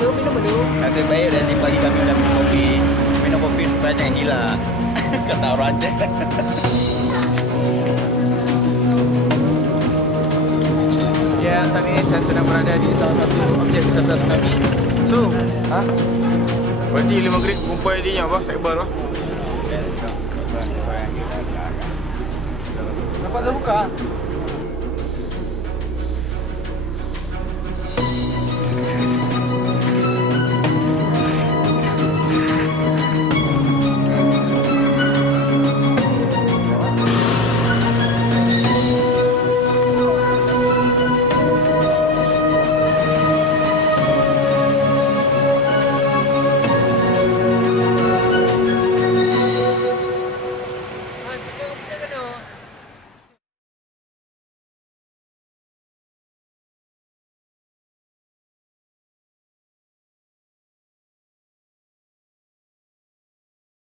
minum dulu. Nasib baik dari pagi kami dah minum kopi. Minum kopi supaya jangan gila. Kata orang Aceh. Ya, saat ini saya sedang berada di salah satu objek wisata tsunami. So, Berarti 5 grade perempuan dia apa? Tekbal apa? nampak dah buka?